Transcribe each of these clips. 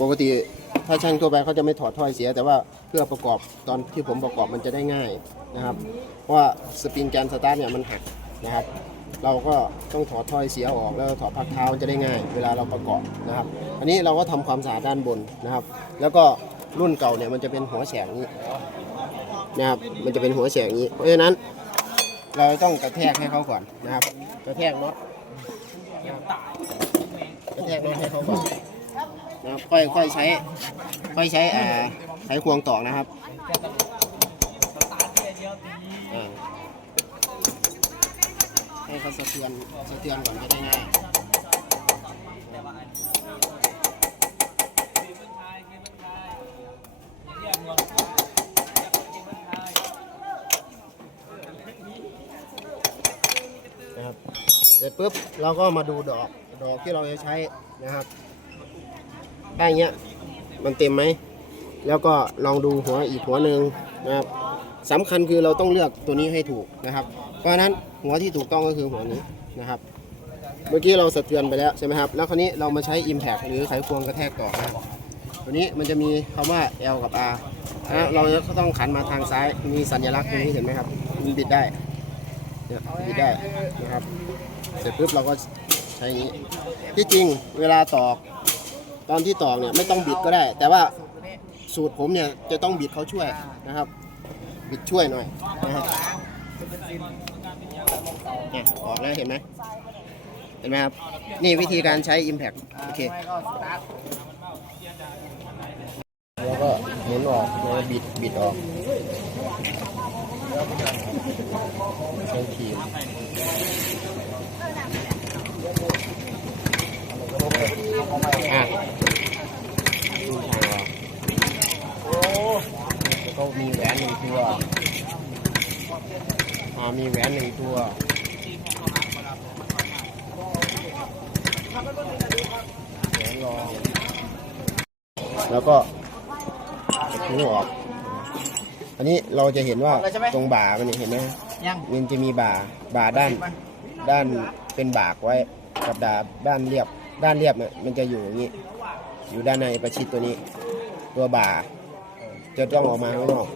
ปกติถ้าช่างทั่วไปเขาจะไม่ถอดถ้อยเสีย แต่ว่าเพื่อประกอบตอนที่ผมประกอบมันจะได้ง่ายนะครับ เพราะว่าสปริงแกนสตาร์ทเนี่ยมันหักนะครับ เราก็ต้องถอดถ้อยเสียออกแล้วถอดพักเท้ามันจะได้ง่าย เวลาเราประกอบนะครับ อันนี้เราก็ทำความสะอาดด้านบนนะครับ แล้วก็รุ่นเก่าเนี่ยมันจะเป็นหัวแฉกนี้นะครับ มันจะเป็นหัวแฉกนี้ เพราะฉะนั้น เราต้องกระแทกให้เขาก่อนนะครับ กระแทกน็อตกระแทกน็อตให้เขาก่อน นะครับค่อยค่อยใช้ค่อยใช้อ่าไขควงตอกนะครับให้เขาสะเทือนสะเทือนก่อนจะได้ง่ายนะครับเสร็จปุ๊บเราก็มาดูดอกดอกที่เราจะใช้นะครับ ได้เงี้ยมันเต็มไหม แล้วก็ลองดูหัวอีกหัวหนึ่งนะครับสำคัญคือเราต้องเลือกตัวนี้ให้ถูกนะครับ เพราะฉะนั้นหัวที่ถูกต้องก็คือหัวนี้นะครับ เมื่อกี้เราสะเทือนไปแล้วใช่ไหมครับ แล้วคราวนี้เรามาใช้ Impact หรือไขควงกระแทกต่อนะครับตัวนี้มันจะมีคำว่า L กับ R นะเราก็ต้องขันมาทางซ้าย มีสัญลักษณ์ตรงนี้เห็นไหมครับ มันบิดได้เนี่ยบิดได้นะครับ เสร็จปุ๊บเราก็ใช้นี้ ที่จริงเวลาตอก ตอนที่ตอกเนี่ยไม่ต้องบิดก็ได้ แต่ว่าสูตรผมเนี่ยจะต้องบิดเขาช่วยนะครับ บิดช่วยหน่อยนะครับเนี่ยออกแล้วเห็นไหมเห็นไหมครับ นี่วิธีการใช้ Impact โอเคแล้วก็หมุนออกแล้วบิดบิดออกใช้ครีมอะ ดูทางออกแล้วก็มีแหวนหนึ่ง ตัวอ่ามีแหวนหนึ่งตัวแหวนรองแล้วก็หูออก อันนี้เราจะเห็นว่าตรงบ่ามันเนี่ยเห็นไหมยังมันจะมีบ่าบ่าด้านด้านเป็นบากไว้กับดาบด้านเรียบด้านเรียบเนี่ยมันจะอยู่อย่างนี้ อยู่ด้านในประชิดตัวนี้ ตัวบ่าจะต้องออกมาข้างนอก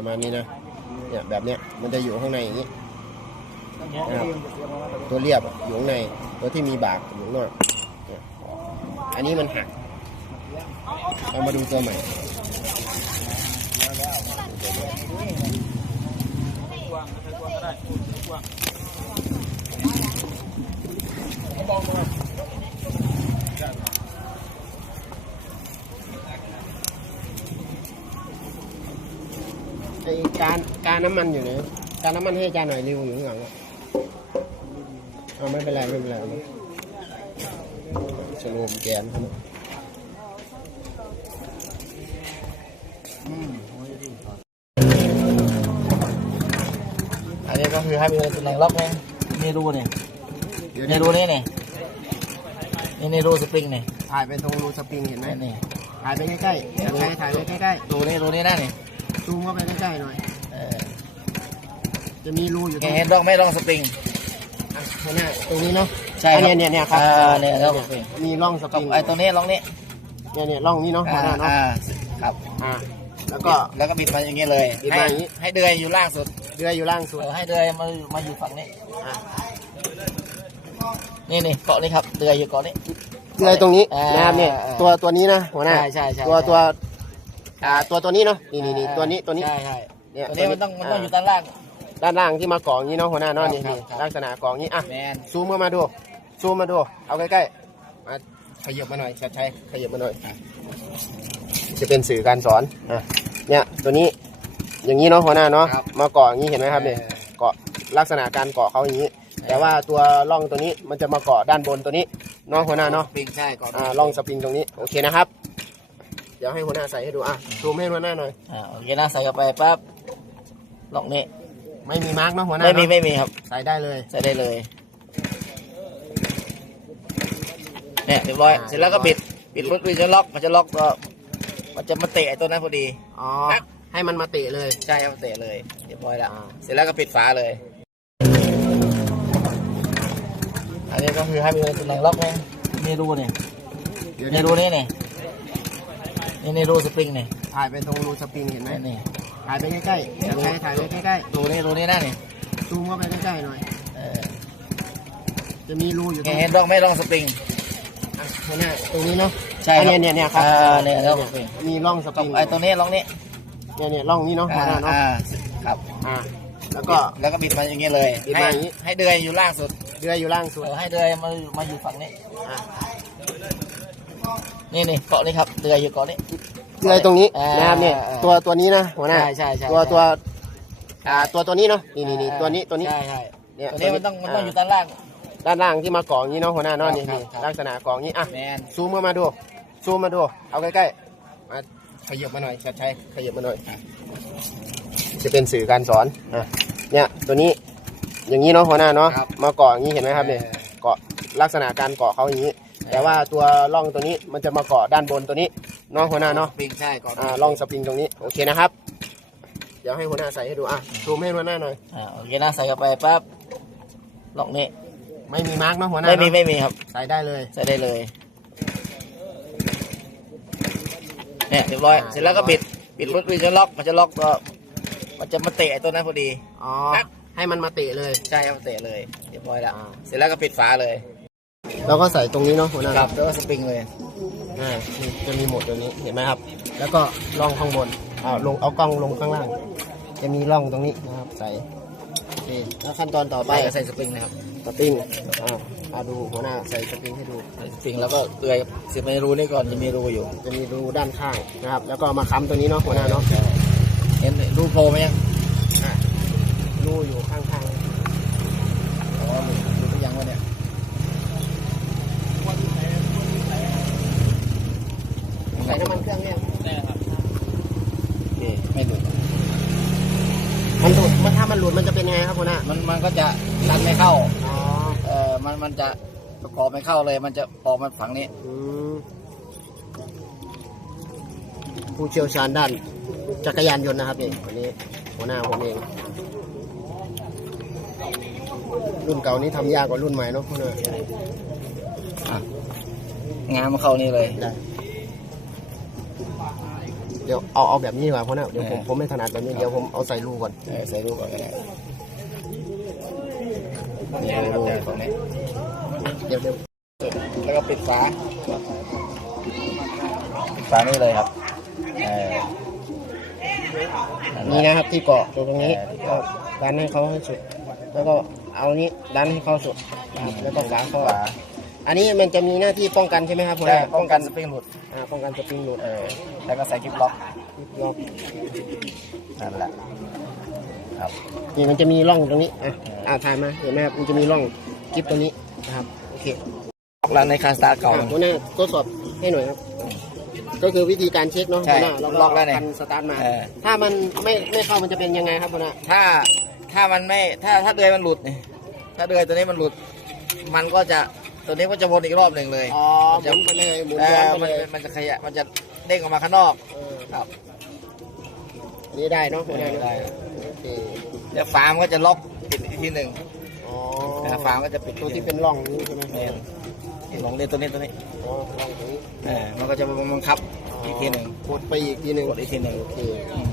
ประมาณนี้นะเนี่ยแบบเนี้ยมันจะอยู่ข้างในอย่างนี้นะครับตัวเรียบอยู่ข้างในตัวที่มีบากอยู่ข้างนอกเนี่ยอันนี้มันหักเรามาดูตัวใหม่ไอกา รการน้ำมันอยู่ไหนการน้ำมันให้อาจารย์หน่อยเร็วอยู่ข้างหลังอะเอาไม่เป็นไรไม่เป็นไรสโลมแกนครับอันนี้ก็คือให้มีตำแหน่งล็อกไงนี่รูเนี่ยเดี๋ยวนี่นี้รูนี่นี่นี่นี่รูสปริงนี่ถ่ายไปตรงรูสปริงเห็นไหมนี่นี่ถ่ายไปใกล้ๆอยากให้ถ่ายไปใกล้รูนี่รูนี่นะนี่ๆ ซูมเข้าไปใกล้ๆหน่อย เออจะมีรูอยู่ตรงเห็นร่องไหม่ร่องสปริงอะข้างหน้าตรงนี้เนาะใช่ครับอันเนี่ยเนี่ยครับอ่าเนี่ยร่องสปริง มีร่องสปกับริงไอ้ตัวนี้ร่องนี้เนี่ยเนี่ยร่องนี้เนาะข้างหน้าเนาะอ่าครับอ่าแล้วก็ แล้วก็บิดมาอย่างเงี้ยเลยบิดให้มาอย่างงี้ ให้เดือยอยู่ล่างสุดเรืออยู่ล่างสุดเออให้เดือยมามาอยู่ฝั่งนี้อะนี่นี่เกาะนี่ครับเดือยอยู่เกาะนี้เรือตรงนี้อ่านนะครับเนี่ยอ่าตัวตัวนี้นะหัวหน้าใช่ใช่ใช่ตัวใช่ ตัว อ่าตัวตัวนี้เนาะนี่นี่นี่ตัวนี้ตัวนี้ใช่ใช่เนี่ยตัวนี้มันต้องมันต้องอยู่ด้านล่าง ด้านล่างที่มากรองนี้เนาะหัวหน้าเนาะครับนี่นี่ครับลักษณะกรองนี้อะแมนซูมเข้ามาดูซูมมาดูเอาใกล้ๆมาขยับมาหน่อยชัดชัยขยับมาหน่อยจะเป็นสื่อการสอนอะเนี่ยตัวนี้อย่างนี้เนาะหัวหน้าเนาะครับมาเกาะอย่างนี้เห็นไหมครับเนี่ยเกาะลักษณะการเกาะเขาอย่างนี้ แต่ว่าตัวร่องตัวนี้มันจะมาเกาะด้านบนตัวนี้เนาะหัวหน้าเนาะสปริงใช่เกาะอ่าร่องสปริงตรงนี้โอเคนะครับ เดี๋ยวให้หัวหน้าใส่ให้ดูอะซูมให้หัวหน้าหน่อยอ่าโอเคนะใส่เข้าไปปั๊บล็อกนี้ไม่มีมาร์กเนาะหัวหน้าไม่มีเนาะไม่มีครับ ใส่ได้เลยใส่ได้เลยเนี่ยเรียบร้อยอ่าเสร็จแล้วก็บิดบิดปุ๊บมันจะล็อกมันจะล็อกก็มันจะมาเตะไอ้ตัวนั้นพอดี อ๋อให้มันมาเตะเลย ใช่ครับเตะเลยเรียบร้อยแล้วอ่า เสร็จแล้วก็ปิดฝาเลย อันนี้ก็คือให้มีตำแหน่งล็อกไงมีรูเนี่ยเดี๋ยวในนี้รูนี้นี่นี่ในรูสปริงนี่ถ่ายไปตรงรูสปริงเห็นไหมนี่นี่ถ่ายไปใกล้ๆใช้ถ่ายไปใกล้รูนี้รูนี้นะนี่ๆซูมเข้าไปใกล้ๆหน่อย เออจะมีรูอยู่ตรงเห็นดอกไหม่ลองสปริงอะข้างหน้าตรงนี้เนาะใช่ครับอันเนี่ยเนี่ยเนี่ยครับอ่าเนี่ยร่องสปริงมีร่องสปกัริบงไอ้ตัวนี้ร่องนี้เนี่ยเนี่ยร่องนี้เนาะหัวหน้าเนาะอ่าครับอ่าแล้วก็ แล้วก็บิดมาอย่างเงี้ยเลยบิดให้มาอย่างงี้ ให้เดือยอยู่ล่างสุดเดือยอยู่ล่างสุดเออให้เดือยมามาอยู่ฝั่งนี้ อะ นี่นี่เกาะนี้ครับเดือยอยู่เกาะนี้เดือยตรงนี้อ่านะครับเนี่ยอ่าตัวตัวนี้นะหัวหน้าใช่ใช่ใช่ตัวตัวอ่าตัวตัวนี้เนาะนี่นี่นี่ตัวนี้ตัวนี้ ใช่ใช่เนี่ยตัวนี้มันต้องมันต้องอ่า อยู่ด้านล่าง ด้านล่างที่มาเกาะอย่างนี้เนาะหัวหน้าเนาะครับนี่นี่ครับ ลักษณะเกาะอย่างนี้อะแมนซูมเข้ามาดูซูมมาดูเอาใกล้ๆมาขยับมาหน่อยชัดชัยขยับมาหน่อยจะเป็นสื่อการสอนอะเนี่ยตัวนี้อย่างนี้เนาะหัวหน้าเนาะมาเกาะอย่างนี้เห็นไหมครับเนี่ยเกาะลักษณะการเกาะเขาอย่างนี้ แต่ว่าตัวร่องตัวนี้มันจะมาเกาะด้านบนตัวนี้เนาะหัวหน้าเนาะสปริงใช่เกาะอ่าร่องสปริงตรงนี้โอเคนะครับเดี๋ยวให้หัวหน้าใส่ให้ดูอะซูมให้หัวหน้าหน่อยอ่าโอเคนะใส่เข้าไปปั๊บล็อกนี้ไม่มีมาร์กเนาะหัวหน้าไม่มีเนาะไม่มีครับ ใส่ได้เลย ใส่ได้เลยเนี่ยเรียบร้อยเสร็จแล้วก็บิดบิดรถบิดจะล็อกมันจะล็อกก็มันจะมาเตะไอ้ตัวนั้นพอดี อ๋อให้มันมาเตะเลย ใช่ครับเตะเลยเรียบร้อยแล้วอ่า เสร็จแล้วก็ปิดฝาเลย แล้วก็ใส่ตรงนี้เนาะหัวหน้าครับแล้วก็สปริงเลยอ่านี่จะมีโหมดตัวนี้เห็นไหมครับ แล้วก็ร่องข้างบนอ่าลงเอากล้องลงข้างล่าง จะมีร่องตรงนี้นะครับใส่โอเคแล้วขั้นตอนต่อไปไปก็ใส่สปริงนะครับสปริงอ่ามาดูหัวหน้าใส่สปริงให้ดูใส่สปริงแล้วก็เลื่อยเสียบในรูนี่ก่อนจะมีรูอยู่ จะมีรูด้านข้างนะครับ แล้วก็มาค้ำตัวนี้เนาะหัวหน้าเนาะเห็นรูโผล่ไหมยังอ่ารูอยู่ข้างอ๋อรูรูตัวยังวะเนี่ย ๆใส่น้ำมันเครื่องเนี่ย โอเคไม่หลุด มันหลุดมันถ้ามันหลุดมันจะเป็นยังไงครับหัวหน้า มันมันก็จะดันไม่เข้า อ๋อ เออ มันมันจะประกอบไม่เข้าเลย มันจะออกมาฝั่งนี้อืมผู้เชี่ยวชาญด้านจักรยานยนต์นะครับนี่วันนี้หัวหน้าผมเอง รุ่นเก่านี้ทำยากกว่ารุ่นใหม่เนาะหัวหน้าอะงานมาเข้านี่เลย ได้ เดี๋ยวเอาเอาแบบนี้ดีกว่าหัวหน้าเดี๋ยวผมเออ ผมไม่ถนัดแบบนี้เดี๋ยวผมเอาใส่รูก่อน เออใส่รูปก่อนก็ได้นี่รูฝั่งนี้ เดี๋ยวเดี๋ยวแล้วก็ปิดฝาปิดฝานี่เลยครับเออนี่นะครับที่เกาะตรงนี้เออที่ก็เกาะดันให้เขาให้สุด แล้วก็เอานี้ดันให้เข้าสุดนะครับแล้วก็ฝาเข้าฝาอันนี้มันจะมีหน้าที่ป้องกันใช่ไหมครับหัวหใช่น้าป้องกันสปริงหลุดอ่าป้องกันสปริงหลุดเออแล้วก็ใส่กิ๊บล็อกล็อกนั่นแหละครับนี่มันจะมีร่องตรงนี้อะอ่าถ่ายมาเห็นไหมครับมันจะมีร่องกิ๊บตรงนี้นะครับโอ เคล็อกแล้วในคาสตาร์ทเก่า อะหัวหน้าทดสอบให้หน่อยครับ ก็คือวิธีการเช็คเนาะใช่หัวหน้าเราล็อกแล้วเนี่ยพันสตาร์ทมา เออ ถ้ามันไม่ไม่เข้ามันจะเป็นยังไงครับหัวหน้าถ้าถ้ามันไม่ถ้าถ้าเดือยมันหลุดเนี่ยถ้าเดือยตัวนี้มันหลุด มันก็จะตัวนี้ก็จะวนอีกรอบหนึ่งเลยอ๋อหมุนไปเลยหมุนเอย้อนอไปมันเลยมันจะขยะมันจะเด้งออกมาข้างนอกเออครับนี่ได้เนาะหัวหน้าเนอะได้โอเคเดี๋ยวฝามันก็จะล็อกปิดอีกทีหนึ่งอ๋อ อ่าฝามันก็จะปิดตัวที่เป็นร่องนี้ใช่ไหมเนี่ยลองเล่นตัวนี้ตัวนี้อ๋อร่องตรงนี้เออมันก็จะบังคับอีกทีหนึ่งกดไปอีกทีหนึ่งกดอีกทีหนึ่ง โอเคอืม